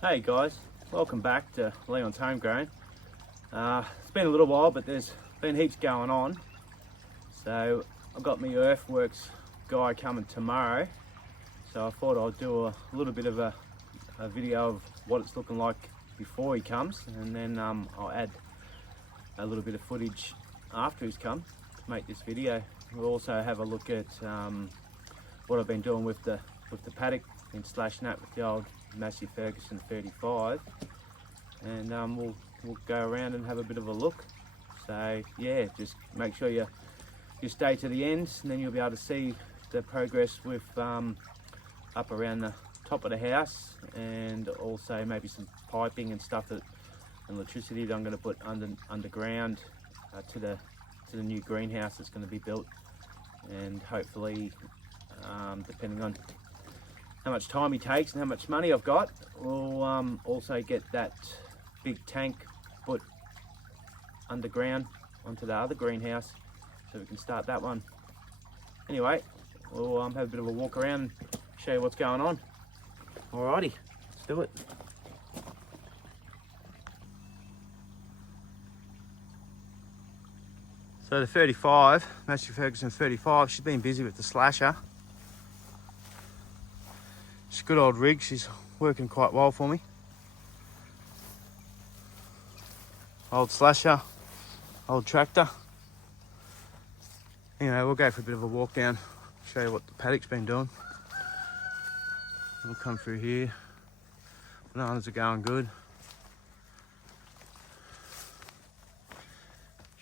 Hey guys, welcome back to Leon's Homegrown. It's been a little while, but there's been heaps going on. So I've got my earthworks guy coming tomorrow. So I thought I'd do a little bit of a video of what it's looking like before he comes, and then I'll add a little bit of footage after he's come to make this video. We'll also have a look at what I've been doing with the paddock, been slashing that with the old Massey Ferguson 35, and we'll go around and have a bit of a look. So yeah, just make sure you stay to the end, and then you'll be able to see the progress with up around the top of the house, and also maybe some piping and stuff and electricity that I'm going to put underground to the new greenhouse that's going to be built. And hopefully, depending on how much time he takes and how much money I've got, we'll also get that big tank put underground onto the other greenhouse so we can start that one. Anyway, we'll have a bit of a walk around and show you what's going on. Alrighty, let's do it. So the 35, Massey Ferguson 35, she's been busy with the slasher. She's a good old rig, she's working quite well for me. Old slasher, old tractor. Anyway, we'll go for a bit of a walk down, show you what the paddock's been doing. We'll come through here. Bananas are going good.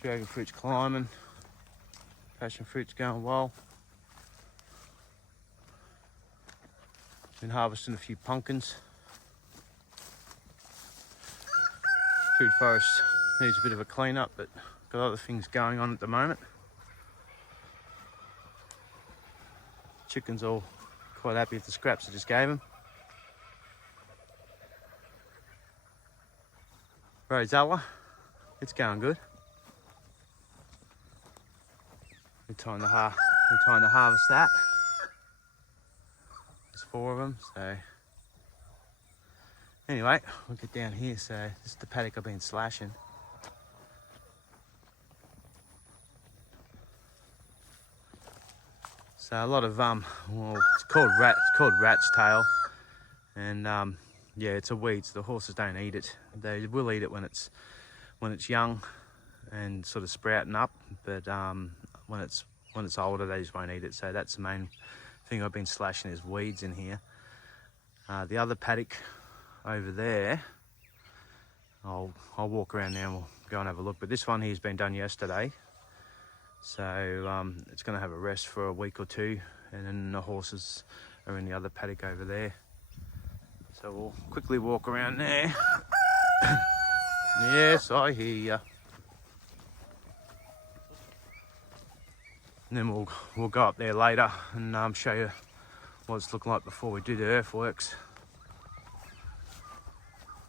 Dragon fruit's climbing. Passion fruit's going well. Been harvesting a few pumpkins. Food forest needs a bit of a clean up, but got other things going on at the moment. Chickens all quite happy with the scraps I just gave them. Rosella, it's going good. We're time to harvest that. There's 4 of them, so anyway, we'll get down here. So this is the paddock I've been slashing. So a lot of well, it's called rat's tail, and yeah, it's a weed. So the horses don't eat it. They will eat it when it's young and sort of sprouting up, but when it's older, they just won't eat it. So that's the main thing I've been slashing, is weeds in here. The other paddock over there, I'll walk around now and we'll go and have a look. But this one here's been done yesterday, so it's going to have a rest for a week or two, and then the horses are in the other paddock over there. So we'll quickly walk around there. Yes, I hear you. And then we'll go up there later and show you what it's looking like before we do the earthworks.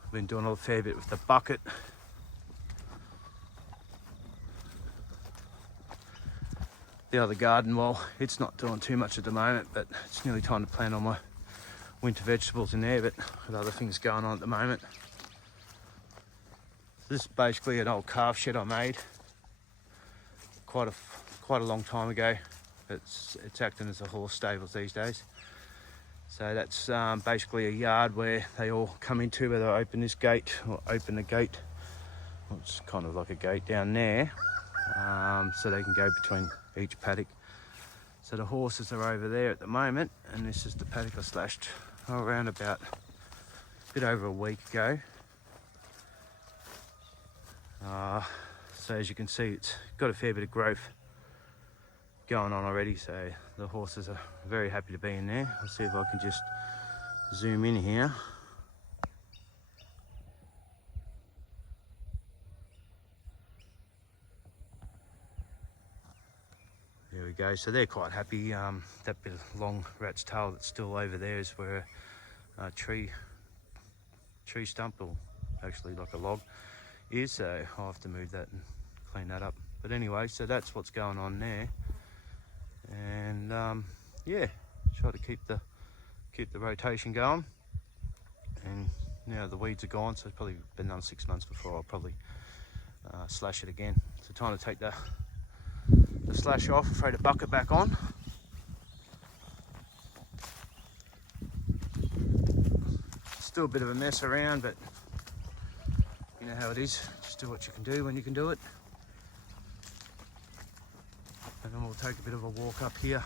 I've been doing a fair bit with the bucket. The other garden, well, it's not doing too much at the moment, but it's nearly time to plant all my winter vegetables in there, but got other things going on at the moment. This is basically an old calf shed I made quite a long time ago. It's acting as a horse stables these days. So that's basically a yard where they all come into, where they open this gate or open the gate. Well, it's kind of like a gate down there, so they can go between each paddock. So the horses are over there at the moment, and this is the paddock I slashed around about a bit over a week ago. So as you can see, it's got a fair bit of growth going on already, so the horses are very happy to be in there. I'll see if I can just zoom in here. There we go. So they're quite happy. That bit of long rat's tail that's still over there is where a tree stump, or actually like a log, is. So I'll have to move that and clean that up. But anyway, so that's what's going on there. And yeah, try to keep the rotation going, and now the weeds are gone, so it's probably been another 6 months before I'll probably slash it again. So time to take the slash off, throw the bucket back on. Still a bit of a mess around, but you know how it is. Just do what you can do when you can do it. And then we'll take a bit of a walk up here.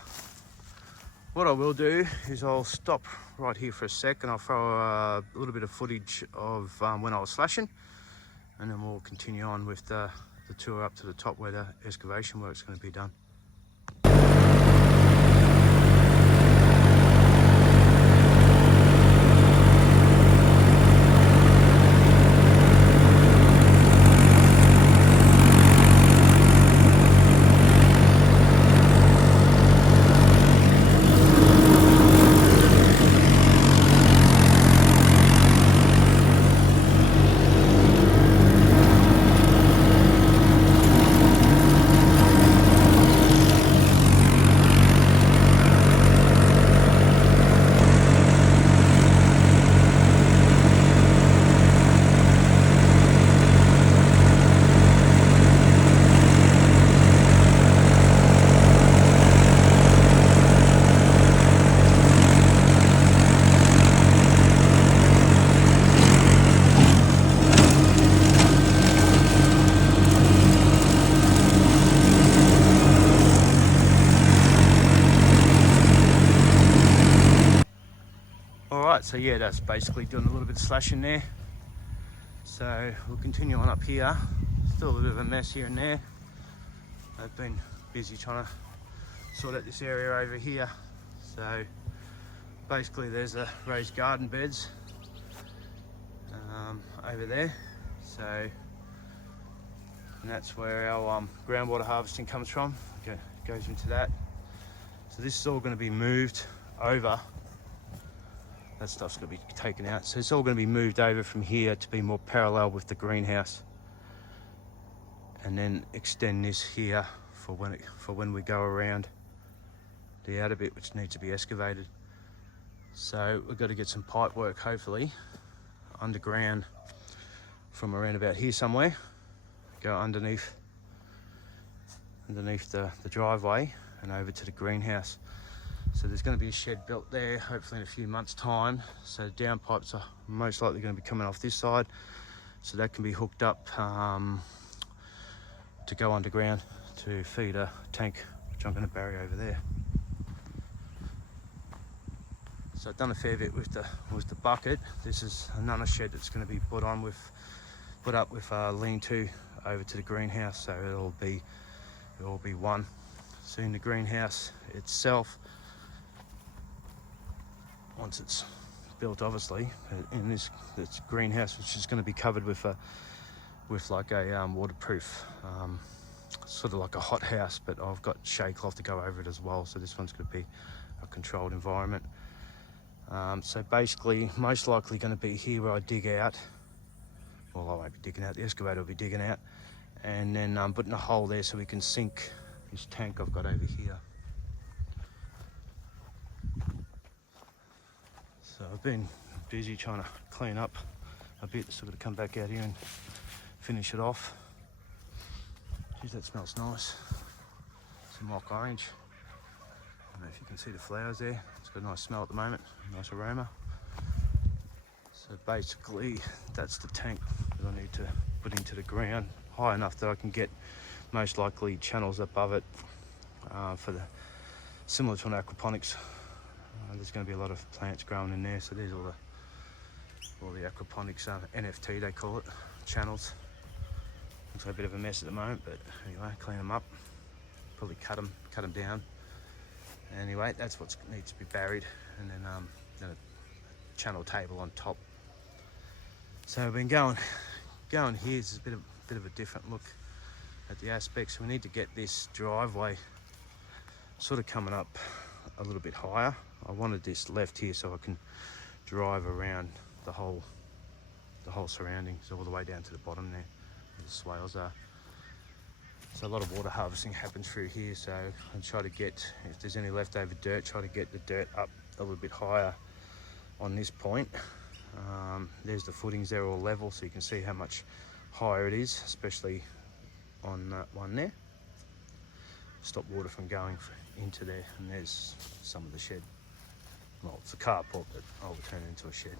What I will do is I'll stop right here for a sec and I'll throw a little bit of footage of when I was slashing, and then we'll continue on with the tour up to the top where the excavation work's going to be done. So yeah, that's basically doing a little bit of slashing there. So we'll continue on up here. Still a bit of a mess here and there. I've been busy trying to sort out this area over here. So basically there's the raised garden beds over there. So, and that's where our groundwater harvesting comes from. Okay, goes into that. So this is all going to be moved over. That stuff's going to be taken out. So it's all going to be moved over from here to be more parallel with the greenhouse. And then extend this here for when we go around the outer bit, which needs to be excavated. So we've got to get some pipe work, hopefully, underground from around about here somewhere. Go underneath the driveway and over to the greenhouse. So there's going to be a shed built there, hopefully in a few months' time. So down pipes are most likely going to be coming off this side. So that can be hooked up to go underground to feed a tank, which I'm going to bury over there. So I've done a fair bit with the bucket. This is another shed that's going to be put up with a lean-to over to the greenhouse. So it'll be one. Soon the greenhouse itself, once it's built, obviously, in this greenhouse, which is going to be covered with like a waterproof, sort of like a hot house, but I've got shade cloth to go over it as well. So this one's going to be a controlled environment. So basically, most likely going to be here where I dig out. Well, I won't be digging out, the excavator will be digging out, and then putting a hole there so we can sink this tank I've got over here. So I've been busy trying to clean up a bit, so I've got to come back out here and finish it off. Geez, that smells nice. Some mock orange. I don't know if you can see the flowers there. It's got a nice smell at the moment, nice aroma. So basically, that's the tank that I need to put into the ground, high enough that I can get most likely channels above it similar to an aquaponics. There's going to be a lot of plants growing in there, so there's all the aquaponics NFT they call it, channels. Looks like a bit of a mess at the moment, but anyway, clean them up, probably cut them down. Anyway, that's what needs to be buried, and then a channel table on top. So we've been going here. It's a bit of a different look at the aspects. We need to get this driveway sort of coming up a little bit higher. I wanted this left here so I can drive around the whole surroundings all the way down to the bottom there where the swales are. So a lot of water harvesting happens through here, so I try to get, if there's any leftover dirt, try to get the dirt up a little bit higher on this point. There's the footings, they're all level, so you can see how much higher it is, especially on that one there. Stop water from going into there, and there's some of the shed. Well, it's a carport, but I'll turn it into a shed.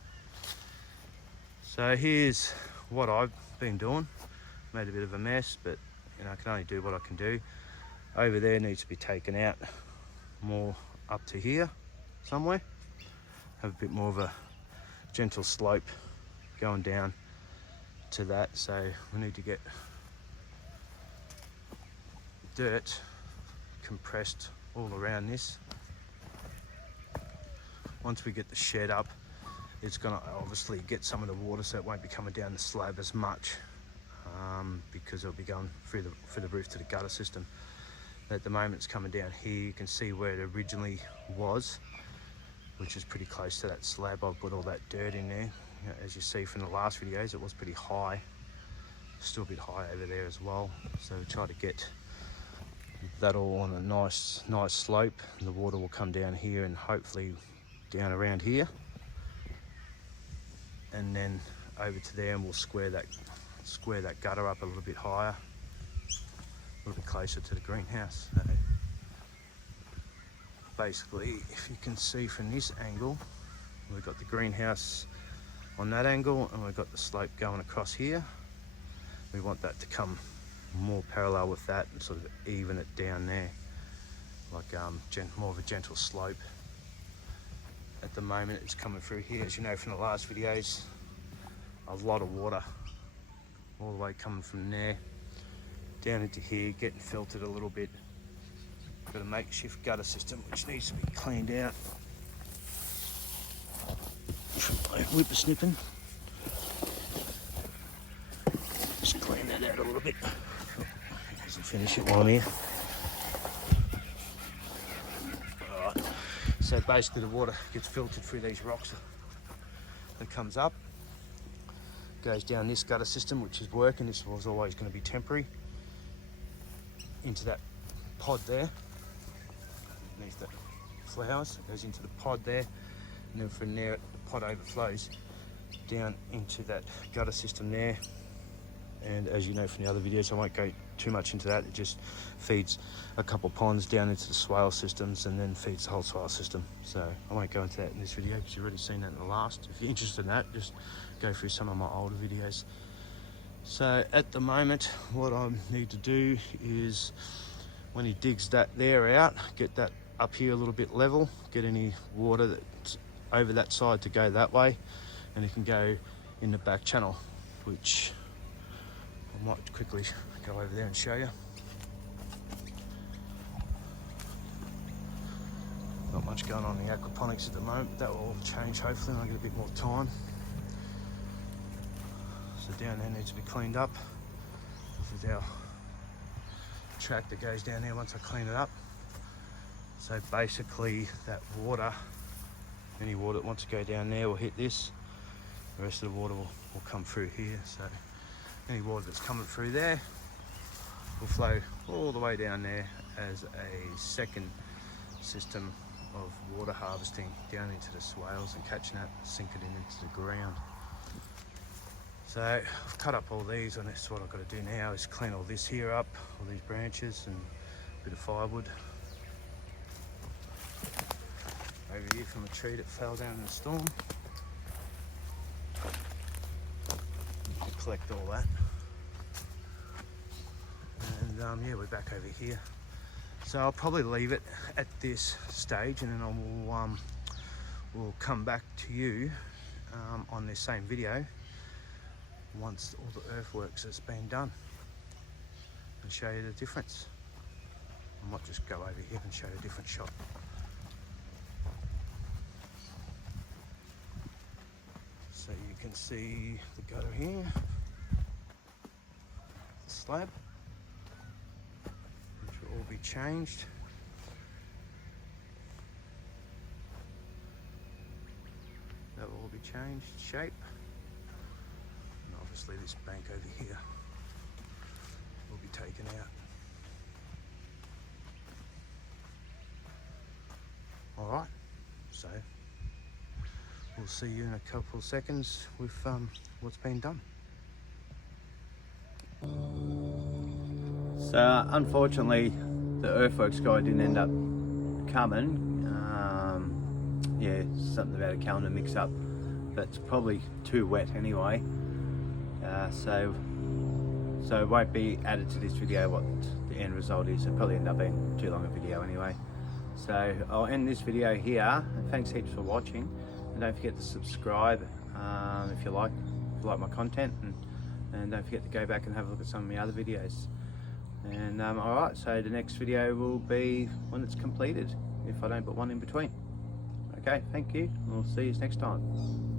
So here's what I've been doing. Made a bit of a mess, but you know, I can only do what I can do. Over there needs to be taken out more up to here somewhere. Have a bit more of a gentle slope going down to that, so we need to get dirt compressed all around this. Once we get the shed up, it's going to obviously get some of the water, so it won't be coming down the slab as much, because it'll be going through the roof to the gutter system. At the moment it's coming down here. You can see where it originally was, which is pretty close to that slab. I've put all that dirt in there. You know, as you see from the last videos, it was pretty high. Still a bit high over there as well. So we try to get that all on a nice slope, and the water will come down here and hopefully down around here, and then over to there, and we'll square that gutter up a little bit higher, a little bit closer to the greenhouse. So basically, if you can see from this angle, we've got the greenhouse on that angle, and we've got the slope going across here. We want that to come more parallel with that and sort of even it down there, like more of a gentle slope. At the moment it's coming through here, as you know from the last videos, a lot of water all the way coming from there down into here, getting filtered a little bit. Got a makeshift gutter system which needs to be cleaned out from my whippersnipping. Just clean that out a little bit. Doesn't finish it while I'm here. Alright, so basically the water gets filtered through these rocks that comes up, goes down this gutter system, which is working. This was always going to be temporary, into that pod there underneath the flowers. It goes into the pod there, and then from there the pod overflows down into that gutter system there. And as you know from the other videos, I won't go too much into that. It just feeds a couple ponds down into the swale systems, and then feeds the whole swale system. So I won't go into that in this video because you've already seen that in the last. If you're interested in that, just go through some of my older videos. So at the moment, what I need to do is, when he digs that there out, get that up here a little bit level, get any water that's over that side to go that way, and it can go in the back channel, which I might quickly go over there and show you. Not much going on in the aquaponics at the moment, but that will all change hopefully when I get a bit more time. So down there needs to be cleaned up. This is our track that goes down there once I clean it up. So basically that water, any water that wants to go down there will hit this. The rest of the water will come through here. So any water that's coming through there will flow all the way down there as a second system of water harvesting down into the swales and catching that, sinking it into the ground. So I've cut up all these, and that's what I've got to do now, is clean all this here up, all these branches and a bit of firewood. Over here from a tree that fell down in the storm. Collect all that. And yeah, we're back over here. So I'll probably leave it at this stage, and then we'll come back to you on this same video once all the earthworks has been done, and show you the difference. I might just go over here and show you a different shot. So you can see the gutter here, the slab, which will all be changed. That will all be changed shape. And obviously this bank over here will be taken out. Alright, so we'll see you in a couple of seconds with what's been done. So unfortunately the earthworks guy didn't end up coming. Yeah, something about a calendar mix up, but it's probably too wet anyway, so it won't be added to this video what the end result is. It'll probably end up being too long a video anyway. So I'll end this video here. Thanks heaps for watching, and don't forget to subscribe if you like my content, and don't forget to go back and have a look at some of my other videos. And alright, so the next video will be when it's completed, if I don't put one in between. Okay, thank you. We'll see you next time.